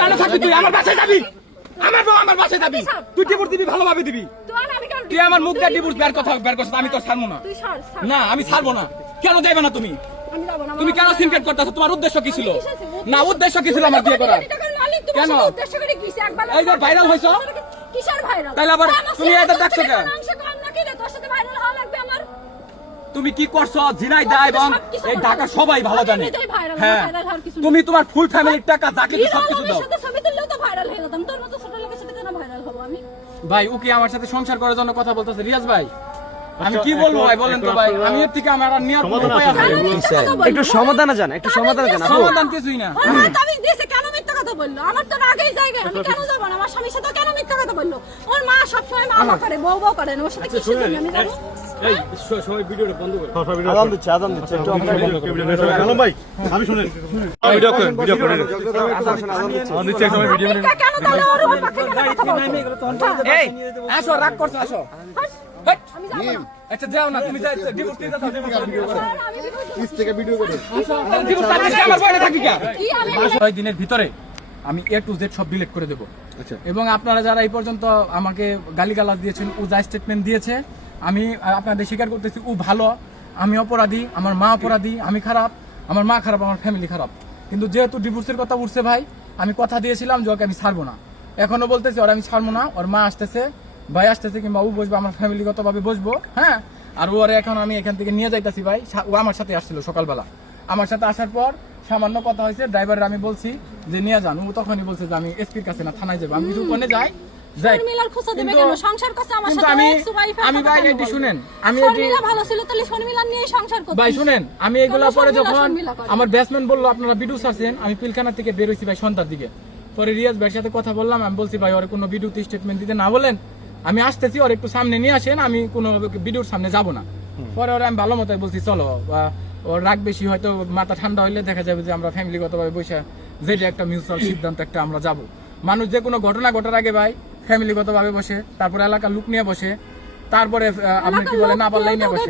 কেন থাকবি তুই? আমার বাসায় যাবি? আমার বউ আমার বাসায় যাবি? তুই ডিভোর্স দিবি ভালোভাবে দিবি। তোর আমি কেন তুই আমার মুখ দিয়ে ডিভোর্স বের কথা বের করছিস আমি তো ছাড়বো না। না আমি ছাড়বো না। কেন যাইবে না তুমি? আমি যাব না তুমি কেন সিনকেট করতেছো? তোমার উদ্দেশ্য কি ছিল? না উদ্দেশ্য কি ছিল আমার বিয়ে করার? কেন? কেন উদ্দেশ্য করে গিয়েছি একবার এই যে viral হইছো? কিসের ভাইরাল তাহলে আবার তুমি এটা দেখছ কেন? তুমি কি করছ? জিনাই দা এবং এই। ঢাকা সবাই ভালো জানে। হ্যাঁ। কিছু তুমি তোমার ফুল ফ্যামিলির টাকা যাকে বিয়ে সব কিছু দাও। আমার সাথে ছবি তো ভাইরাল হয়ে যেতাম তোর মতো ছোট লোকের সাথে কেন ভাইরাল হব আমি? ভাই ও কি আমার সাথে সংসার করার জন্য কথা বলতেছে? রিয়াজ ভাই আমি কি বলব ভাই বলেন তো ভাই? আমি এর থেকে আমার আর নেওয়ার কোনো উপায় আছে? একটু সমাধানে জানা একটু সমাধান জানা সমাধান কিছুই না। আমি দিয়েছে কেন মিথ্যা কথা বলল? আমার তো আগেই জায়গায় আমি কেন যাব না? আমার স্বামীর সাথে কেন মিথ্যা কথা বলল? ওর মা সবসময় মা মা করে বউ বউ করে ওর সাথে কিসের জন্য আমি যাব আদান দিচ্ছে আদান দিচ্ছে একটু আলম ভাই আমি শুনেন। ভিডিও করেন ভিডিও করেন। আদান দিচ্ছে সময় ভিডিও মিথ্যা কেন তাহলে ওর ওর পক্ষে কেন কথা বলছো? এই আসো রাগ করছ আসো। আচ্ছা যাও না তুমি যাও ডিভোর্স দিয়ে দাও ডিভোর্স আর আমি বিপদ থেকে ভিডিও করে। ডিভোর্স দিতে আমার বইটা থাকি কা ছয় দিনের ভিতরে আমি এ টু জেড সব ডিলিট করে দেবো। আচ্ছা। এবং আপনারা যারা এই পর্যন্ত আমাকে গালিগালাজ দিয়েছেন ও যা স্টেটমেন্ট দিয়েছে আমি আপনাদের স্বীকার করতেছি, ও ভালো, আমি অপরাধী, আমার মা অপরাধী, আমি খারাপ, আমার মা খারাপ, আমার ফ্যামিলি খারাপ। কিন্তু যেহেতু ডিভোর্সের কথা উঠছে ভাই, আমি কথা দিয়েছিলাম যে ওকে আমি ছাড়বো না। এখনও বলতেছি, ওর আমি ছাড়বো না, ওর মা আসতেছে, ভাই আসতেছে কিংবা ও বসবো, আমার ফ্যামিলিগত ভাবে বসবো হ্যাঁ? আর ওরে এখন আমি এখান থেকে নিয়ে যাইতেছি ভাই ও আমার সাথে আসছিল সকালবেলা। আমার সাথে আসার পর সামান্য কথা হয়েছে ড্রাইভারের আমি বলছি যে, নিয়ে যান। ও তখনই বলছে যে, আমি এসপির কাছে না, থানায় যাব। আমি কিছু যাই যাই শর্মিলার খোঁচা দেবে কেন? সংসার করছে আমার সাথে, আমি ex আমি ভাই কেন শুনেন আমি শর্মিলা ভালো ছিল তাহলে শর্মিলা নিয়ে সংসার করতো ভাই শুনেন আমি এগুলো পরে যখন আমার ব্যাটসম্যান বলল আপনারা ভিডিও ছাড়ছেন আমি পিলখানা থেকে বের হয়েছি ভাই সন্ধ্যার দিকে। পরে রিয়াজ ভাইয়ের সাথে কথা বললাম আমি বলছি ভাই ওর কোনো ভিডিওতে স্টেটমেন্ট দিতে না বলেন। আমি আসতেছি ওর একটু সামনে নিয়ে আসেন আমি কোনো ভিডিওর সামনে যাব না। পরে ওরা আমি ভালো মতো বলছি চলো ওর রাগ বেশি হয়তো মাথা ঠান্ডা হইলে দেখা যাবে যে আমরা ফ্যামিলিগতভাবে বসে যেটা একটা মিউচুয়াল সিদ্ধান্ত একটা আমরা যাব। মানুষ যে কোনো ঘটনা ঘটার আগে ভাই ফ্যামিলিগতভাবে বসে তারপরে এলাকার লুক নিয়ে বসে তারপরে আপনি কি বলে না পারলেই নিয়ে বসে।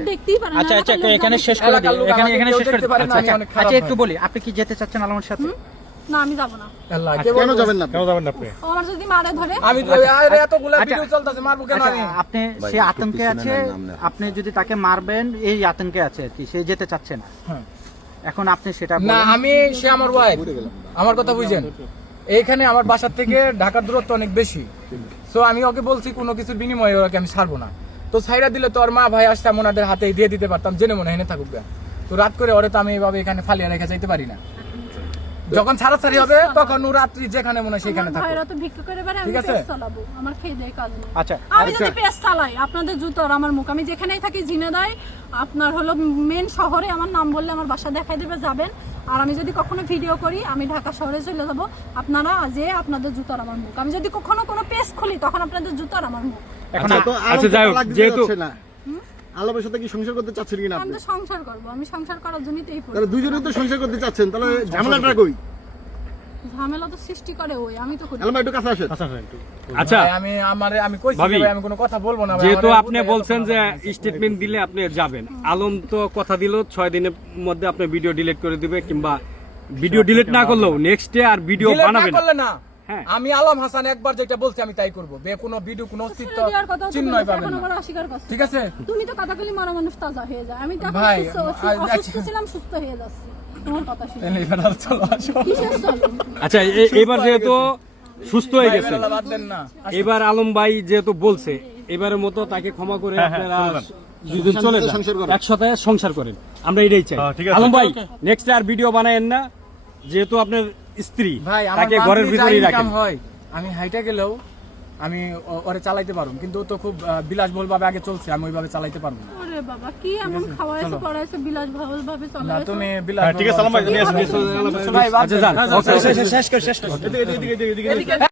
আচ্ছা আচ্ছা এখানে শেষ করে দিই এখানে এখানে শেষ করে দিই। আচ্ছা আচ্ছা একটু বলি আপনি কি যেতে চাচ্ছেন আলমের সাথে? না আমি যাব না। কেন যাবেন না কেন যাবেন না আপনি? আমার যদি মারে ধরে? আমি তো আরে এতগুলা আচ্ছা। ভিডিও চলতেছে মারবো কেন আচ্ছা, আমি? আপনি সে আতঙ্কে আছে? আপনি যদি তাকে মারবেন এই আতঙ্কে আছে আর কি সে যেতে চাচ্ছে না। হ্যাঁ। এখন আপনি সেটা না আমি সে আমার ওয়াইফ আমার কথা বুঝছেন এইখানে আমার বাসার থেকে ঢাকার দূরত্ব অনেক বেশি। সো আমি ওকে বলছি, কোনো কিছুর বিনিময়ে ওকে আমি ছাড়বো না। তো ছাইরা দিলে তো ওর মা ভাই আসতাম ওনাদের হাতে দিয়ে দিতে পারতাম, জেনে মনে হেনে থাকুক তো রাত করে ওরে তো আমি এভাবে এখানে ফালিয়ে রেখে যাইতে পারি না। যখন ছাড়াছাড়ি হবে তখন ও রাত্রি যেখানে মনে সেখানে আমার থাকবে ভাইরা তো ভিক্ষা করে বেড়ায়, আমি? পেজ চালাবো। আমার খেয়ে দেয় কাজ নেই। আচ্ছা আমি যদি পেজ চালাই আপনাদের জুতোর আমার মুখ। আমি যেখানেই থাকি জিনে দেয় আপনার হলো মেন শহরে আমার নাম বললে আমার বাসা দেখাই দেবে যাবেন। আর আমি যদি কখনো ভিডিও করি আমি ঢাকা শহরে চলে যাব। আপনারা যে আপনাদের জুতোর আমার মুখ। আমি যদি কখনো কোনো পেজ খুলি তখন আপনাদের জুতোর আমার মুখ। এখন তো আচ্ছা যাই হোক যেহেতু সাথে কি সংসার করতে চাচ্ছেন কিনা আমি তো সংসার করব আমি সংসার করার জন্যই তো এই পড়ি। তাহলে দুজনেই তো সংসার করতে চাচ্ছেন তাহলে ঝামেলাটা কই? ঝামেলা তো সৃষ্টি করে ওই আমি তো করি। আলম একটু কাছে আসেন। আচ্ছা। ভাই, আমি আমার আমি কইছি ভাই, আমি কোনো কথা বলব না যেহেতু আপনি বলছেন যে স্টেটমেন্ট দিলে আপনি যাবেন। আলম তো কথা দিল ছয় দিনের মধ্যে আপনি ভিডিও ডিলিট করে দিবে কিংবা ভিডিও ডিলিট না করলেও নেক্সট ডে আর ভিডিও Delete না। হ্যাঁ। আমি আলম হাসান একবার যেটা বলছি আমি তাই করব। বে কোনো ভিডিও কোনো অস্তিত্ব চিহ্নই বলেছে, না। ঠিক আছে? তুমি তো কথা বলি মারা মানুষ তাজা হয়ে যায়। আমি তো ভাই, অসুস্থ আচ্ছা। ছিলাম সুস্থ হয়ে যাচ্ছি। তোমার কথা শুনে। এবার চলো আসো। আচ্ছা এবার যেহেতু সুস্থ হয়ে গেছে এবার বাদ দেন না। এবার আলম ভাই যেহেতু বলছে এবারের মতো তাকে ক্ষমা করে আপনারা দুজন চলে যান। একসাথে সংসার করেন। আমরা এটাই চাই। হ্যাঁ, ঠিক আছে। আলম ভাই নেক্সট আর ভিডিও বানায়েন না। যেহেতু আপনার স্ত্রী ভাই তাকে ঘরের ভিতরেই রাখেন। হয় আমি হাইটা গেলেও আমি ওরে চালাইতে পারব কিন্তু ও তো খুব বিলাসবহুল ভাবে আগে চলছে আমি ওইভাবে চালাইতে পারব ওরে বাবা কি এমন খাওয়াইছে পড়াইছে বিলাস ভাবে চলে না তুমি বিলাস ঠিক আছে সালাম ভাই ভাই আচ্ছা যান. শেষ শেষ কর শেষ। কর এদিকে এদিকে এদিকে এদিকে